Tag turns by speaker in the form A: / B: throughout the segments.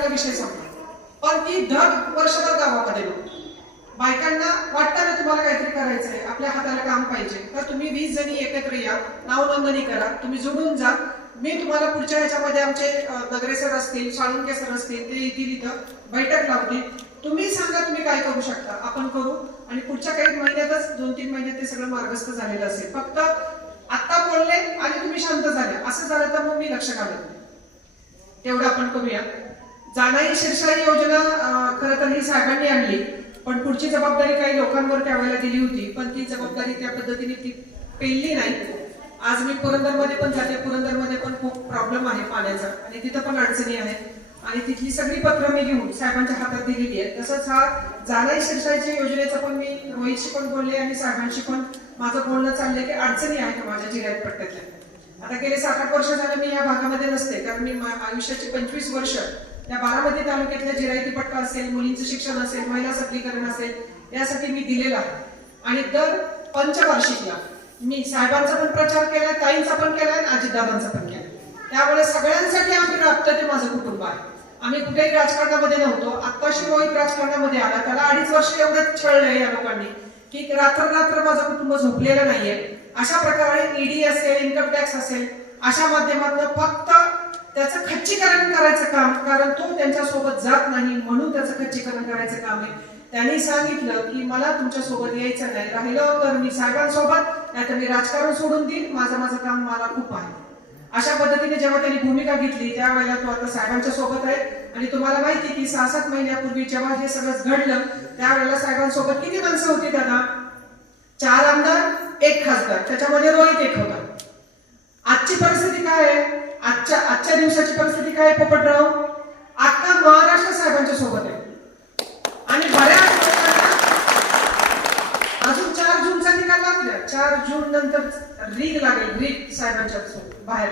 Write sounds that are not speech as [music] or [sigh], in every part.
A: टाकला विषय संपला. पण ती ढग वर्षभर गावामध्ये बायकांना वाटतं ना तुम्हाला काहीतरी करायचंय आपल्या हाताला काम पाहिजे. तर तुम्ही वीस जणी एकत्र या नाव नोंदणी करा तुम्ही जुडून जा. मी तुम्हाला पुढच्या ह्याच्यामध्ये आमचे नगरे सर असतील साळुंके सर असतील ते येतील इथं बैठक लावतील. तुम्ही सांगा तुम्ही काय करू शकता. आपण करू. आणि पुढच्या काही महिन्यातच दोन तीन महिन्यात ते सगळं मार्गस्थ झालेलं असेल. फक्त आता बोलले आणि तुम्ही शांत झाले. असं झालं तर मग मी लक्ष घालत नाही. तेवढं आपण करूया. जाणारी शिरसाई योजना खरं तर ही साहेबांनी आणली. पण पुढची जबाबदारी काही लोकांवर त्यावेळेला दिली होती. पण ती जबाबदारी त्या पद्धतीने ती पेलली नाही. आज मी पुरंदरमध्ये पण जाते. पुरंदरमध्ये पण खूप प्रॉब्लेम आहे पाण्याचा. आणि तिथं पण अडचणी आहेत. आणि तिथली सगळी पत्र मी घेऊन साहेबांच्या हातात दिलेली आहे तसंच हा जाणारी शिरशाईच्या योजनेचं पण मी रोहितशी पण बोलले आणि साहेबांशी पण माझं बोलणं चाललंय की अडचणी आहेत माझ्या जिल्ह्यात पट्ट्यातल्या आता गेले सात आठ वर्ष झालं मी या भागामध्ये नसते. कारण मी आयुष्याची पंचवीस वर्ष त्या बारामती तालुक्यातल्या जिरायती पट्टा असेल मुलींचं शिक्षण असेल महिला सबलीकरण असेल यासाठी मी दिलेला आहे. आणि दर पंचवार्षिकला मी साहेबांचा पण प्रचार केला ताईंचा पण केला आणि अजितदादांचा पण केला त्यामुळे सगळ्यांसाठी आम्ही राबतं ते माझं कुटुंब आहे. आम्ही कुठेही राजकारणामध्ये नव्हतो. आत्ताशी रोहित राजकारणामध्ये आला. त्याला अडीच वर्ष एवढं छळलंय या लोकांनी की रात्र रात्र माझं कुटुंब झोपलेलं नाहीये. अशा प्रकारे ईडी असेल इन्कम टॅक्स असेल अशा माध्यमातून फक्त त्याचं खच्चीकरण करायचं काम कारण तो त्यांच्यासोबत जात नाही म्हणून त्याचं खच्चीकरण करायचं काम आहे त्यांनी सांगितलं की मला तुमच्यासोबत यायचं नाही. राहिलं तर मी साहेबांसोबत नाहीतर मी राजकारण सोडून देईन. माझं माझं काम मला खूप आहे. अशा पद्धतीने जेव्हा त्यांनी भूमिका घेतली त्यावेळेला तो आता साहेबांच्या सोबत आहे. आणि तुम्हाला माहिती की सहा सात महिन्यापूर्वी जेव्हा हे सगळं घडलं त्यावेळेला साहेबांसोबत किती माणसं होती दादा चार आमदार एक खासदार. त्याच्यामध्ये रोहित एक होता. आजची परिस्थिती काय आहे? आजच्या आजच्या दिवसाची परिस्थिती काय आहे पोपटराव? आता महाराष्ट्र साहेबांच्या सोबत आहे. आणि बऱ्याच अजून चार जूनचा निकाल लागला. चार जून नंतर रीग लागेल रीग साहेबांच्या बाहेर.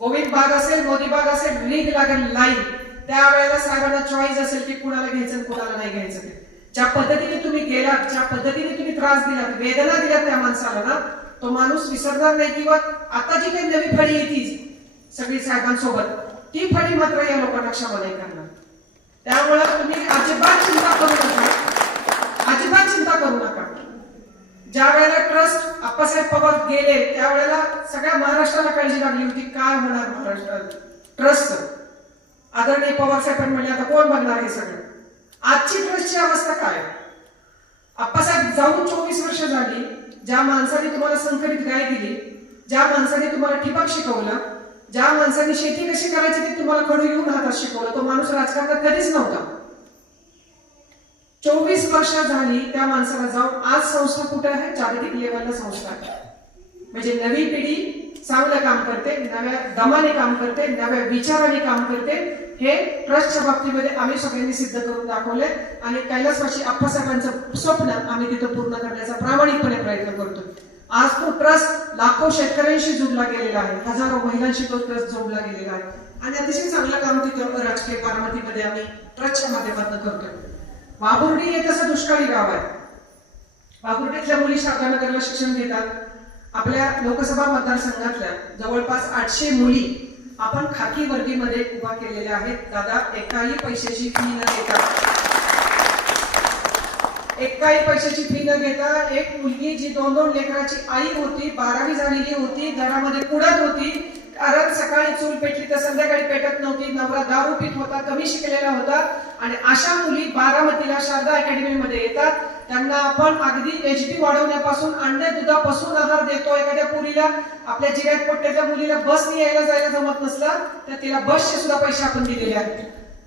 A: गोविंद बाग असेल मोदी बाग असेल रीग लागेल लाईन. त्यावेळेला साहेबांना चॉईस असेल की कुणाला घ्यायचं कुणाला नाही घ्यायचं ज्या पद्धतीने तुम्ही गेलात ज्या पद्धतीने तुम्ही त्रास दिलात वेदना दिल्यात त्या माणसाला ना तो माणूस विसरणार नाही किंवा आता जी काही नवी फळी येते सगळी साहेबांसोबत ती फळी मात्र या लोकांना क्षमा नाही करणार. त्यामुळे तुम्ही अजिबात चिंता करू नका. अजिबात चिंता करू नका. ज्या वेळेला ट्रस्ट आप्पासाहेब पवार गेले त्यावेळेला सगळ्या महाराष्ट्राला काळजी लागली होती. काय होणार महाराष्ट्रात? ट्रस्ट आदरणीय पवार साहेबांनी म्हणले आता कोण बघणार हे सगळं? आजची ट्रस्टची अवस्था काय आहे? आप्पासाहेब जाऊन चोवीस वर्ष झाली ज्या माणसाने तुम्हाला संकरित गाय दिली ज्या माणसाने तुम्हाला ठिबक शिकवलं ज्या माणसाने शेती कशी करायची ते तुम्हाला खडू येऊन हातात शिकवलं तो माणूस राजकारणात कधीच नव्हता. चोवीस वर्ष झाली त्या माणसाला जाऊन आज संस्था कुठे आहे? जागतिक लेवलला संस्था आहे. म्हणजे नवी पिढी चांगलं काम करते नव्या दमाने काम करते नव्या विचाराने काम करते हे ट्रस्टच्या बाबतीमध्ये आम्ही सगळ्यांनी सिद्ध करून दाखवले आणि कैलासवाशी आप्पासाहेबांचं स्वप्न आम्ही तिथं पूर्ण करण्याचा प्रामाणिकपणे प्रयत्न करतो. आज तो ट्रस्ट लाखो शेतकऱ्यांशी जोडला गेलेला आहे. हजारो महिलांशी तो ट्रस्ट जोडला गेलेला आहे. आणि अतिशय चांगलं काम तिथं राजकीय बारामतीमध्ये आम्ही ट्रस्टच्या माध्यमातून करतोय. वाघुर्डी हे तसं दुष्काळी गाव आहे? वाघुर्डीतल्या मुली शारदानगरला शिक्षण घेतात. आपल्या लोकसभा मतदारसंघातल्या जवळपास आठशे मुली आपण खाकी वर्दीमध्ये उभा केलेल्या आहेत. दादा एकाही पैशाची फी न घेता. एकाही पैशाची फी न घेता एक मुलगी जी दोन दोन लेकराची आई होती बारावी झालेली होती घरामध्ये कुडत होती कारण सकाळी चूल पेटली तर संध्याकाळी पेटत नव्हती नवरा दारू पित होता कमी शिकलेला होता. आणि अशा मुली बारामतीला शारदा अकॅडमीमध्ये येतात. त्यांना आपण अगदी एच डी वाढवण्यापासून अंडे दुधापासून आहार देतो एखाद्या मुलीला आपल्या जिल्ह्यात पट्ट्याच्या मुलीला बसने यायला जायला जमत नसलं तर तिला बसचे सुद्धा पैसे आपण दिलेले आहेत.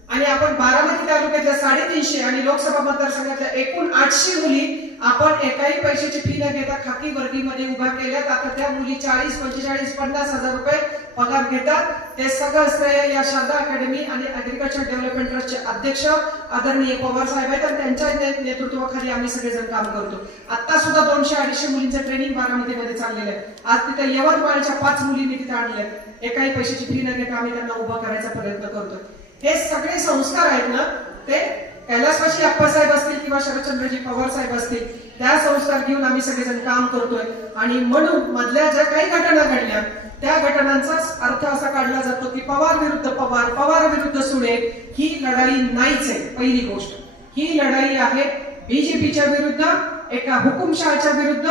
A: आणि आपण बारामती तालुक्यातल्या साडेतीनशे आणि लोकसभा मतदारसंघातल्या एकूण आठशे मुली आपण एकाही पैशाची फी न घेता खाकी वर्गीमध्ये उभ्या केल्यात. आता त्या मुली चाळीस पंचेचाळीस पन्नास हजार रुपये पगार घेतात. ते सगळं श्रेय या शारदा अकॅडमी आणि अग्रिकल्चर डेव्हलपमेंट ट्रस्टचे अध्यक्ष आदरणीय पवार साहेब आहेत. आणि त्यांच्या नेतृत्वाखाली आम्ही सगळेजण काम करतो. आता सुद्धा दोनशे अडीचशे मुलींचं ट्रेनिंग बारामतीमध्ये चाललेलं आहे. आज तिथे यवतमाळच्या पाच मुलींनी तिथे आणल्या. आहेत एकाही पैशाची फी न घेता आम्ही त्यांना उभा करायचा प्रयत्न करतो हे सगळे संस्कार आहेत ना ते कैलासवासी अप्पासाहेब असतील किंवा शरदचंद्रजी पवार साहेब असतील त्या संस्कार घेऊन आम्ही सगळेजण काम करतोय. आणि म्हणून मधल्या ज्या काही घटना घडल्या त्या घटनांचा अर्थ असा काढला जातो की पवार विरुद्ध पवार पवार विरुद्ध सुळे ही लढाई नाहीच आहे पहिली गोष्ट. ही लढाई आहे बीजेपीच्या विरुद्ध एका हुकुमशहाच्या विरुद्ध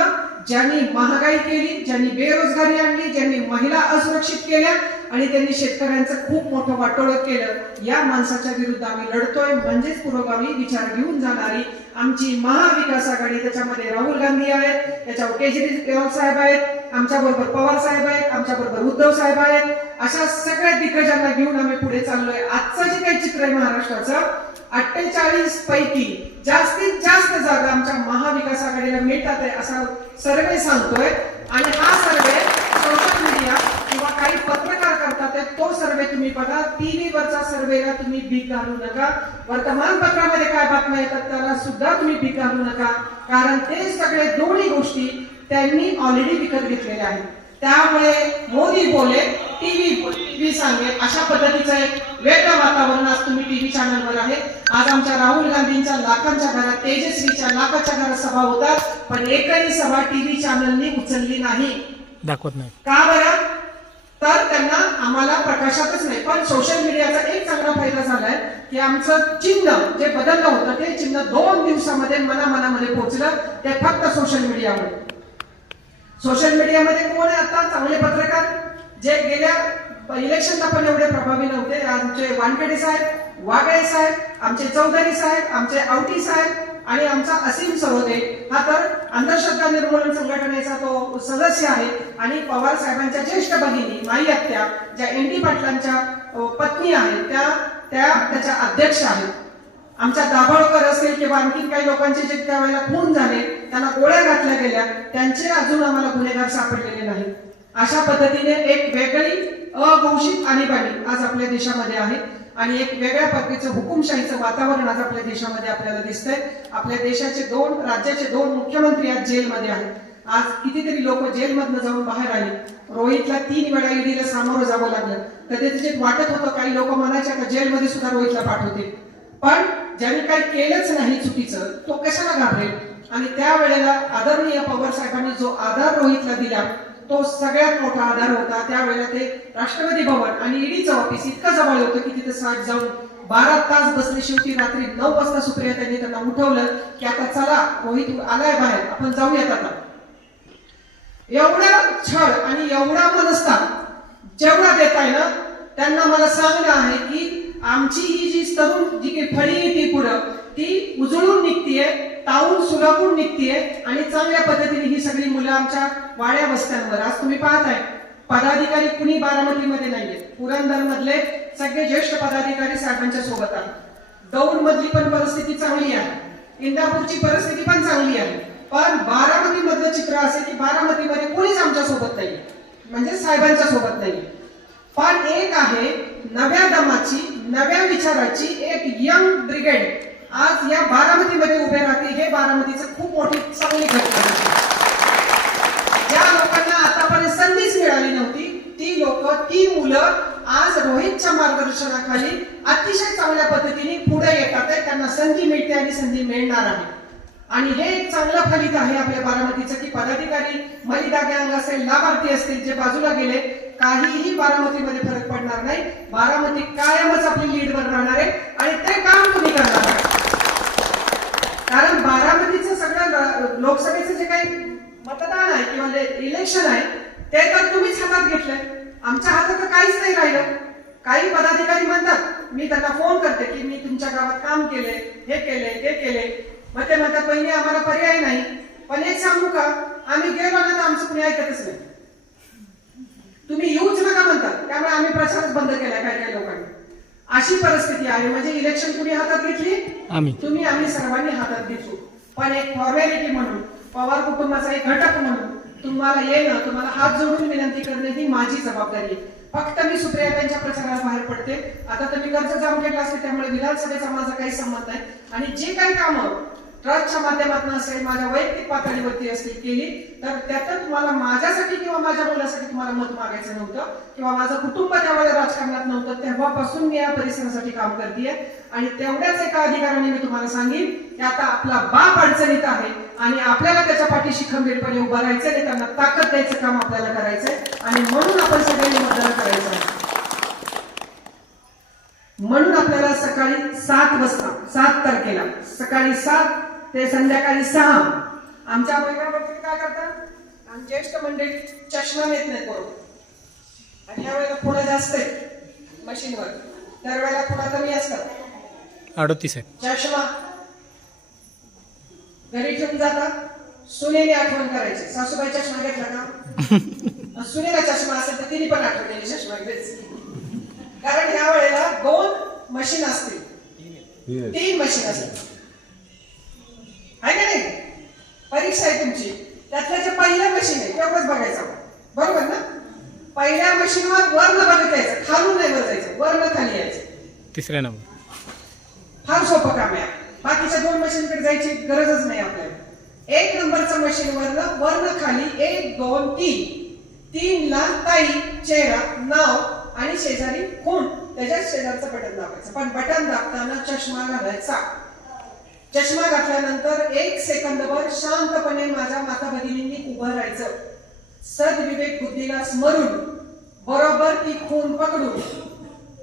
A: ज्यांनी महागाई केली ज्यांनी बेरोजगारी आणली ज्यांनी महिला असुरक्षित केल्या आणि त्यांनी शेतकऱ्यांचं खूप मोठं वाटोळं केलं. या माणसाच्या विरुद्ध आम्ही लढतोय. म्हणजेच पुरोगामी विचार घेऊन जाणारी आमची महाविकास आघाडी त्याच्यामध्ये राहुल गांधी आहेत त्याच्यावर केजरीवाल साहेब आहेत आमच्या बरोबर पवार साहेब आहेत आमच्या बरोबर उद्धव साहेब आहेत. अशा सगळ्या दिग्गजांना घेऊन आम्ही पुढे चाललोय. आजचं जे काही चित्र आहे महाराष्ट्राचं अठ्ठेचाळीस पैकी जास्तीत जास्त जागा आमच्या महाविकास आघाडीला मिळतात आहे असा सर्वे सांगतोय. आणि हा सर्वे सोशल मीडिया किंवा काही पत्र तो सर्वे तुम्ही बघा. टीव्ही वरचा सर्वेला तुम्ही भीक घालू नका. वर्तमानपत्रामध्ये काय बातम्या येतात त्याला सुद्धा तुम्ही भीक घालू नका. कारण ते सगळे दोन्ही गोष्टी त्यांनी ऑलरेडी विकत घेतलेल्या आहेत. त्यामुळे मोदी बोले टीव्ही टीव्ही सांगे अशा पद्धतीचं एक वेगळं वातावरण आज तुम्ही टीव्ही चॅनलवर आहे. आज आमच्या राहुल गांधींच्या लाखांच्या घरात तेजस्वीच्या लाखाच्या घरात सभा होतात पण एकही सभा टीव्ही चॅनलनी उचलली नाही.
B: दाखवत नाही.
A: का बरं? तर त्यांना आम्हाला प्रकाशातच नाही. पण सोशल मीडियाचा एक चांगला फायदा झालाय की आमचं चिन्ह जे बदललं होतं ते चिन्ह दोन दिवसामध्ये मनामनामध्ये पोहोचलं. ते फक्त सोशल मीडियामुळे सोशल मीडियामध्ये कोण आहे आता? चांगले पत्रकार. जे गेल्या इलेक्शनला पण एवढे प्रभावी नव्हते. आमचे वानखेडे साहेब वागळे साहेब आमचे चौधरी साहेब आमचे आवटी साहेब आणि आमचा असीम सरोदे हा तर अंधश्रद्धा निर्मूलन संघटनेचा तो सदस्य आहे. आणि पवार साहेबांच्या ज्येष्ठ भगिनी माई आत्या ज्या एन डी पाटलांच्या पत्नी आहेत त्या त्या त्याच्या अध्यक्ष आहेत. आमच्या दाभोळकर असेल किंवा आणखी काही लोकांचे जे त्यावेळेला खून झाले त्यांना गोळ्या घातल्या गेल्या त्यांचे अजून आम्हाला गुन्हेगार सापडलेले नाहीत. अशा पद्धतीने एक वेगळी अघोषित आणीबाणी आज आपल्या देशामध्ये आहे. आणि एक वेगळ्या पद्धतीचं हुकुमशाहीचं वातावरण आज आपल्या देशामध्ये आपल्याला दिसतंय. आपल्या देशाचे दोन राज्याचे दोन मुख्यमंत्री आज जेलमध्ये आहेत. आज कितीतरी लोक जेलमधनं जाऊन बाहेर आले. रोहितला तीन वेळा ईडीला सामोरं जावं लागलं. कधी त्याचे वाटत होतं काही लोक म्हणायचे का जेलमध्ये सुद्धा रोहितला पाठवतील. पण ज्याने काही केलंच नाही चुकीचं तो कशाला घाबरेल? आणि त्यावेळेला आदरणीय पवार साहेबांनी जो आधार रोहितला दिला तो सगळ्यात मोठा आधार होता. त्यावेळेला ते राष्ट्रपती भवन आणि ईडीचं ऑफिस इतकं जवळ होतं की तिथे साठ जाऊन बारा तास बसले. शेवटी रात्री नऊ वाजता सुप्रिया त्यांनी त्यांना उठवलं की आता चला रोहित आलाय बाहेर. आपण जाऊयात आता. एवढा छळ आणि एवढा मनस्ताप जेवढा देताय ना त्यांना मला सांगणं आहे की आमची ही जी तरुण जी काही फळी येते पुढं ती उजळून निघतीये तावून सुलापून निघतीये आणि चांगल्या पद्धतीने ही सगळी मुलं आमच्या वाड्या वस्त्यांवर आज तुम्ही पाहताय पदाधिकारी कुणी बारामतीमध्ये नाहीये. पुरंदर मधले सगळे ज्येष्ठ पदाधिकारी साहेबांच्या सोबत आहेत. दौड़ मधली पण परिस्थिती चांगली आहे. इंदापूरची परिस्थिती पण चांगली आहे. पण बारामती मधलं चित्र असे की बारामतीमध्ये कोणीच आमच्यासोबत नाही म्हणजे साहेबांच्या सोबत नाही पण एक आहे नव्या दमाची नव्या विचाराची एक यंग ब्रिगेड आज या बारामतीमध्ये उभे राहते हे बारामतीचं खूप मोठी चांगली घटना आहे. ज्या लोकांना आतापर्यंत संधीच मिळाली नव्हती ती लोक ती मुलं आज रोहितच्या मार्गदर्शनाखाली अतिशय चांगल्या पद्धतीने पुढे येतात आहे त्यांना संधी मिळते आणि संधी मिळणार आहे आणि हे एक चांगलं फलित आहे आपल्या बारामतीचं की पदाधिकारी महिला गँग असेल लाभार्थी असतील जे बाजूला गेले काहीही बारामतीमध्ये फरक पडणार नाही. बारामती कायमच आपली लीडवर राहणार आहे आणि ते काम तुम्ही करणार कारण बारामतीचं सगळं लोकसभेचं जे काही मतदान आहे किंवा इलेक्शन आहे ते तर तुम्हीच हातात घेतलंय. आमच्या हातात तर काहीच नाही राहिलं. काही पदाधिकारी म्हणतात मी त्यांना फोन करते की मी तुमच्या गावात काम केले हे केले ते केले मग ते म्हणतात बहिणी आम्हाला पर्याय नाही. पण एक सांगू का? आम्ही गेलो ना तर आमचं कुणी ऐकतच नाही. तुम्ही येऊच नका म्हणतात. त्यामुळे आम्ही प्रचारच बंद केलाय काही काही लोकांनी. अशी परिस्थिती आहे. म्हणजे इलेक्शन कुणी हातात घेतली?
B: आम्ही.
A: तुम्ही आम्ही सर्वांनी हातात घेतलो. पण एक फॉर्मॅलिटी म्हणून पवार कुटुंबाचा एक घटक म्हणून तुम्हाला येणं तुम्हाला हात जोडून विनंती करणे ही माझी जबाबदारी आहे. फक्त मी सुप्रिया त्यांच्या प्रचारात बाहेर पडते. आता तर मी कर्ज जामखेडला असते त्यामुळे विधानसभेचा माझा काही संबंध नाही. आणि जे काही कामं ट्रस्टच्या माध्यमातून असेल माझ्या वैयक्तिक पातळीवरती असली केली तर त्यातून तुम्हाला माझ्यासाठी किंवा माझ्या मुलासाठी तुम्हाला मत मागायचं नव्हतं. किंवा माझं कुटुंब त्यावेळेला राजकारणात नव्हतं तेव्हापासून मी या परिसरासाठी काम करते आणि तेवढ्याच एका अधिकाऱ्याने मी तुम्हाला सांगेन की आता आपला बाप अडचणीत आहे आणि आपल्याला त्याच्या पाठीशी खंबीरपणे उभं राहायचंय आणि त्यांना ताकद द्यायचं काम आपल्याला करायचंय. आणि म्हणून आपण सगळ्यांनी मतदान करायचं आहे. म्हणून आपल्याला सकाळी सात वाजता सात तारखेला सकाळी सात ते संध्याकाळी सहा. आमच्या महिला काय करतात? आणि ज्येष्ठ मंडळी चष्मा नेत नाहीत बरोबर आणि यावेळेला पुढे जास्त आहे मशीनवर. त्यावेळेला पुन्हा कमी असतात.
B: अडोतीस आहे.
A: चष्मा. घरी ठेवून जाता सुनेने आठवण करायची. सासूबाई चष्मा घेतला का? [laughs] सुनेला चष्मा असेल तर तिने पण आठवण चष्मा घ्यायची. कारण ह्या वेळेला दोन मशीन असतील. तीन मशीन असतील. आहे का नाही? परीक्षा आहे तुमची. त्यातलं जे पहिलं मशीन आहे. तेवढंच बघायचं. बरोबर ना? पहिल्या मशीनवर वरनं बघत यायचं खालून नाही वर जायचं वरनं खाली यायचं.
B: तिसऱ्या नंबर.
A: फार सोपं काम आहे. बाकीच्या दोन मशीनकडे जायची गरजच नाही आपल्याला. एक नंबरचं मशीन वरनं वरनं खाली एक दोन तीन. तीन ला ताई चेहरा नाव आणि शेजारी खूण त्याच्या शेजारचं बटन दाबायचं. पण बटन दाबताना चष्मा घालायचा. चष्मा घातल्यानंतर एक सेकंदभर शांतपणे माझ्या माता भगिनींनी उभं राहायचं. सद्विवेक बुद्धीला स्मरून बरोबर ती खून पकडून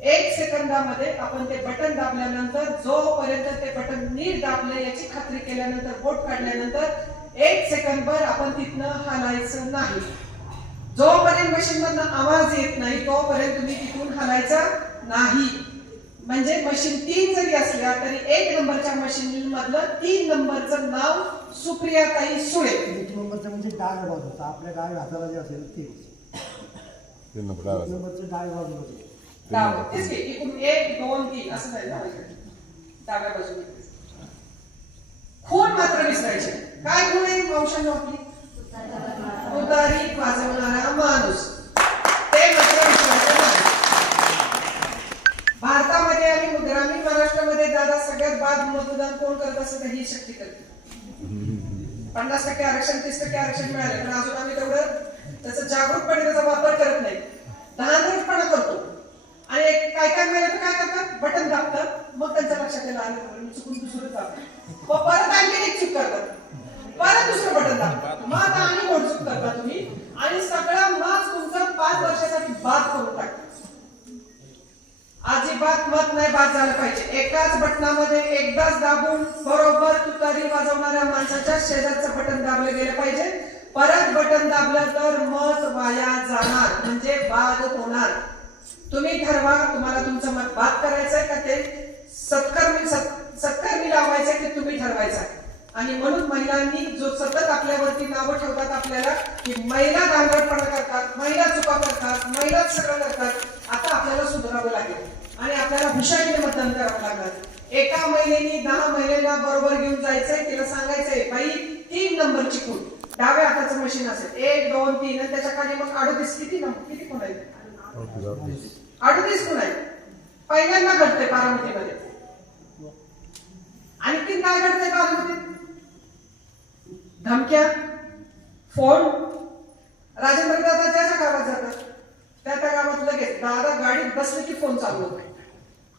A: एक सेकंदामध्ये आपण ते बटन दाबल्यानंतर जोपर्यंत ते बटन नीट दाबले याची खात्री केल्यानंतर बोट काढल्यानंतर एक सेकंदभर आपण तिथनं हालायचं नाही. जोपर्यंत मशीन मधनं आवाज येत नाही तोपर्यंत तुम्ही तिथून हालायचा नाही. म्हणजे मशीन तीन जरी असल्या तरी एक नंबरच्या मशीन मधलं तीन नंबरचं नाव सुप्रियाताई सुळे.
C: एक नंबरचं म्हणजे डाव्या बाजूचा आपल्या डाव्या हाताला जे असेल ते.
D: तीन नंबर
C: एक नंबरचं
A: डाव तेच की इकडून एक दोन तीन असं नाही लावायचं. डाव्या बाजूने खून मात्र विसरायचे. काय खूण आहे वंशांना आपली? उदारी वाजवणारा माणूस ते मात्र विसरायचं नाही भारतामध्ये आणि ग्रामीण महाराष्ट्रामध्ये दादा सगळ्यात बाद मतदान कोण करत असं तर ही शक्ती करते. पन्नास टक्के आरक्षण तीस टक्के आरक्षण मिळाले पण अजून आम्ही तेवढं त्याचा जागरूकपणे त्याचा वापर करत नाही. धांदरटपणा करतो. आणि काय काय मिळालं तर काय करतात? बटन दाबतात. मग त्यांच्या लक्षात येईल आलं चुकून दुसरं दाबतात परत आणखी एक चूक करतात. परत दुसरं बटन दाबतात. मग आता आणि मोठ चूक करता तुम्ही. आणि सगळा माज तुमचा पाच वर्षासाठी बाद करून टाकतो. अजिबात मत नाही बाद झालं पाहिजे. एकाच बटनामध्ये एकदाच दाबून बरोबर तुतारी वाजवणाऱ्या माणसाच्या शेजारचं बटन दाबलं गेलं पाहिजे. परत बटन दाबलं तर मत वाया जाणार म्हणजे बाद होणार. तुम्ही ठरवा तुम्हाला तुमचं मत बाद करायचंय का ते? सत्कर्मी सत्कर्मी लावायचंय ते तुम्ही ठरवायचं? आणि म्हणून महिलांनी जो सतत आपल्यावरती नावं ठेवतात आपल्याला की महिला दांगडपणा करतात महिला चुका करतात महिलाच सगळं करतात आता आपल्याला सुधारावं लागेल. आणि आपल्याला हुशारीने मतदान करावं लागणार एका महिलेने दहा महिलेला बरोबर घेऊन जायचंय तिला सांगायचंय बाई तीन नंबरची खूण डाव्या हाताचं मशीन असेल. एक दोन तीन. आणि त्याच्याखाली मग अडतीस. किती नंबर किती खूण आहे अडतीस खूण आहे पहिल्यांदा घडते बारामतीमध्ये आणखी काय घडते बारामतीत धमक्या फोन. राजेंद्र दादा ज्या ज्या गावात जातात. त्या त्या गावात लगेच दादा गाडीत बसले की फोन चालू होतो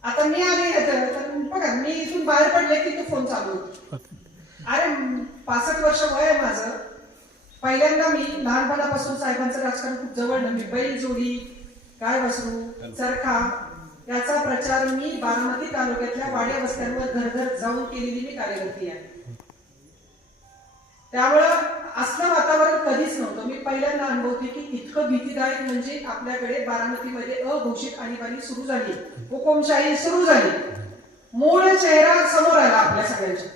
A: आता मी आले तर बघा मी इथून बाहेर पडले की तो फोन चालू होतो. अरे पासष्ट वर्ष वय आहे माझं. पहिल्यांदा मी लहानपणापासून साहेबांचं राजकारण खूप जवळ मी बैल जोडी गाय वासरू चरखा याचा प्रचार मी बारामती तालुक्यातल्या वाड्या वस्त्यांवर घर घर जाऊन केलेली मी कार्यकर्ती आहे. त्यामुळं असलं वातावरण कधीच नव्हतं. मी पहिल्यांदा अनुभवते की इतकं भीतीदायक म्हणजे आपल्याकडे बारामतीमध्ये अघोषित आणीबाणी सुरू झाली. हुकुमशाही सुरू झाली. मूळ चेहरा समोर आला आपल्या सगळ्यांच्या.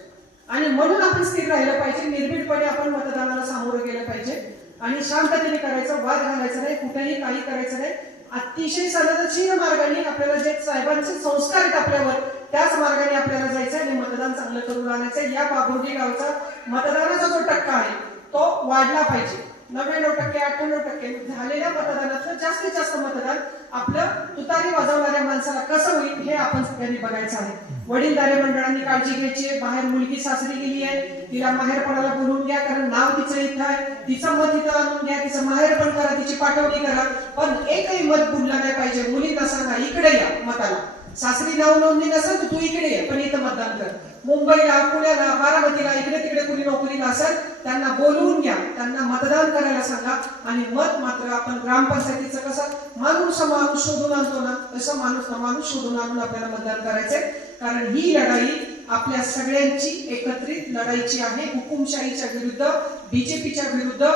A: आणि म्हणून आपण स्थिर राहिलं पाहिजे. निर्भीडपणे आपण मतदानाला सामोरं गेलं पाहिजे. आणि शांततेने करायचं वाद घालायचं नाही कुठेही काही करायचं नाही. अतिशय सनदशीर मार्गाने आपल्याला जे साहेबांचे संस्कार आहेत आपल्यावर त्याच मार्गाने आपल्याला जायचं आणि मतदान चांगलं करून आणायचं या बाबुर्डी गावचा मतदानाचा जो टक्का आहे तो वाढला पाहिजे. नव्याण्णव टक्के अठ्ठ्याण्णव टक्के झालेल्या मतदानातलं जास्तीत जास्त मतदान आपलं तुतारी वाजवणाऱ्या माणसाला कसं होईल हे आपण सगळ्यांनी बघायचं आहे. वडीलधारे मंडळांनी काळजी घ्यायची आहे. बाहेर मुलगी सासरी गेली आहे. तिला माहेरपणाला बोलवून घ्या कारण नाव तिचं इथं आहे. तिचं मत इथं आणून घ्या तिचं माहेर पण करा तिची पाठवणी करा. पण एकही मत बुडला नाही पाहिजे. मुलींना सांगा इकडे या मताला. सासरी नाव नोंदणी नसेल तर तू इकडे ये पण इथं मतदान कर. मुंबईला पुण्याला बारामतीला इकडे तिकडे कुणी नोकरीला असेल त्यांना बोलवून घ्या. त्यांना मतदान करायला सांगा. आणि मत मात्र आपण ग्रामपंचायतीचं कसं माणूस माणूस शोधून आणतो ना तसं माणूस माणूस शोधून आणून आपल्याला मतदान करायचंय. कारण ही लढाई आपल्या सगळ्यांची एकत्रित लढाईची आहे. हुकुमशाहीच्या विरुद्ध बीजेपीच्या विरुद्ध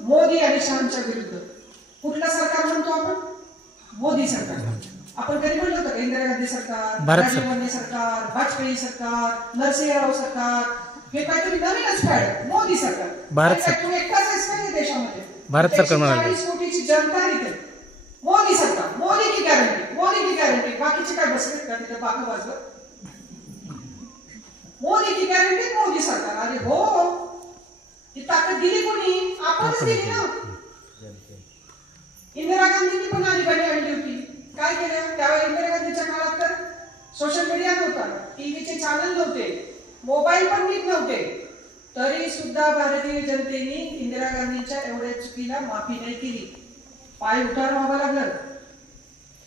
A: मोदी आणि शहांच्या विरुद्ध. कुठलं सरकार म्हणतो आपण? मोदी सरकार. आपण कधी म्हणलं होतं का इंदिरा गांधी सरकार
B: भारत
A: राजीव गांधी सरकार वाजपेयी सरकार नरसिंहराव सरकार हे काहीतरी नवीनच फॅड मोदी सरकार.
B: भारत
A: तू एकटाच आहेस या देशामध्ये?
B: भारत सरकार.
A: चाळीस कोटीची जनता तिथे मोदी सरकार मोदी की गॅरंटी मोदी की गॅरंटी बाकीचे काय बसले का तिथे? बाक वाजलं मोदी की गॅरंटी मोदी सरकार. अरे हो. ही ताकद दिली कोणी? आपणच दिली ना. इंदिरा गांधींनी पण आणीबाणी आणली होती. काय केलं? त्यावेळी इंदिरा गांधीच्या काळात तर सोशल मीडिया नव्हता. टीव्हीचे चॅनल नव्हते. मोबाईल पण नीट नव्हते. तरी सुद्धा भारतीय जनतेने इंदिरा गांधींच्या एवढ्या चुकीला माफी नाही केली. पाय उठार व्हावं लागलं.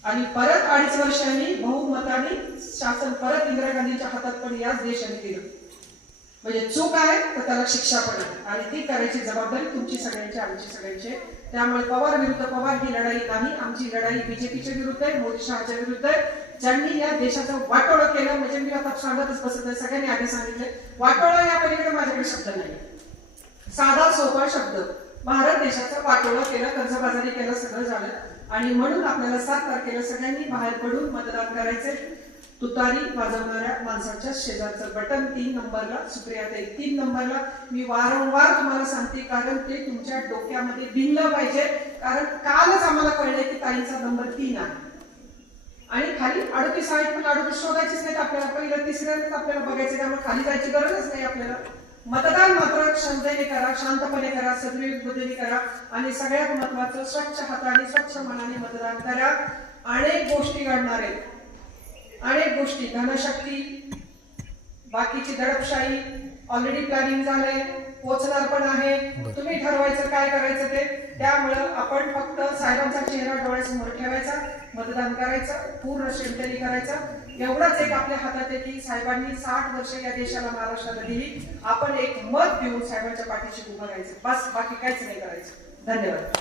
A: आणि परत अडीच वर्षांनी बहुमताने शासन परत इंदिरा गांधींच्या हातात पण याच देशाने दिलं म्हणजे चूक आहे तर त्याला शिक्षा पण आहे. आणि ती करायची जबाबदारी तुमची सगळ्यांची आमची सगळ्यांची आहे. त्यामुळे पवार विरुद्ध पवार ही लढाई नाही आमची लढाई बीजेपीच्या विरुद्ध आहे मोदी शहाच्या विरुद्ध आहे. ज्यांनी या देशाचं वाटोळं केलं म्हणजे मी आता सांगतच बसत आहे सगळ्यांनी आधी सांगितलंय वाटोळा या पलीकडे माझ्याकडे शब्द नाही. साधा सोपा शब्द भारत देशाचं वाटोळं केलं कर्जबाजारी केलं सगळं झालं. आणि म्हणून आपल्याला सात तारखेला सगळ्यांनी बाहेर पडून मतदान करायचे तुतारी वाजवणाऱ्या माणसाच्या शेजारचं बटन तीन नंबरला. सुप्रियाताई तीन नंबरला. मी वारंवार तुम्हाला सांगते कारण ते तुमच्या डोक्यामध्ये भिनलं पाहिजे. कारण कालच आम्हाला कळलंय की ताईंचा नंबर तीन आहे. आणि खाली अडतीस आहेत पण अडतीस शोधायचीच नाही आपल्याला. पहिलं तिसऱ्याच आपल्याला बघायचं त्यामुळे खाली जायची गरजच नाही आपल्याला. मतदान मात्र क्षमतेने करा शांतपणे करा सद्विवेकबुद्धीने करा आणि सगळ्यात महत्वाचं स्वच्छ हाताने स्वच्छ मनाने मतदान करा. अनेक गोष्टी घडणार आहेत. अनेक गोष्टी. धनशक्ती बाकीची दडपशाही ऑलरेडी प्लॅनिंग झाले पोचणार पण आहे. तुम्ही ठरवायचं काय करायचं ते त्यामुळं आपण फक्त साहेबांचा चेहरा डोळ्यासमोर ठेवायचा मतदान करायचं पूर्ण शेतकरी करायचा. एवढंच एक आपल्या हातात आहे की साहेबांनी साठ वर्ष या देशाला महाराष्ट्राला दिली. आपण एक मत देऊन साहेबांच्या पाठीशी उभं राहायचं. बस बाकी काहीच नाही करायचं. धन्यवाद.